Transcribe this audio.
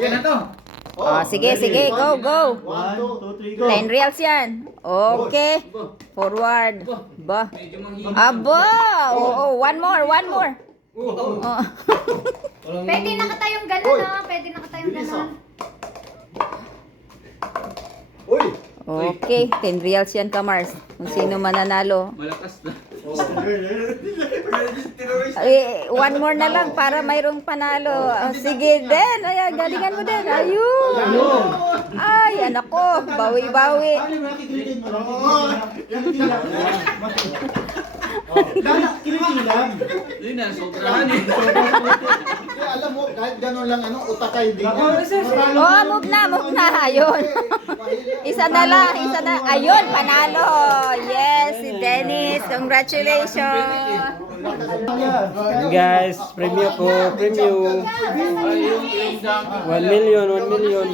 Okay na to. Oh, sige, sige. Go, go. 1, 2, 3, go. 10 reals yan. Okay. Forward. Ba. Medyo manghihina. Aba! Oo, one more, one more. Oo. Oh. Pwede nakatayong gano'n, no? Pwede nakatayong Bilis, gano'n. Uy! Okay, 10 reals yan, Kamars. Kung sino mananalo. Malakas na. One more na lang para mayroong panalo. Sige din. Ay, galingan mo din. Ayun. Ay, anak ko. Bawi-bawi. Kilig-kilig lang. Yun na, sobrahan eh. Kaya alam mo, kahit gano'n lang, utakay din. Oh, move na. Ayun. Isa na lang, isa na. Ayun, panalo. Yes, si Dennis. Congratulations. Guys, premyo ko, premyo. 1 million, 1 million.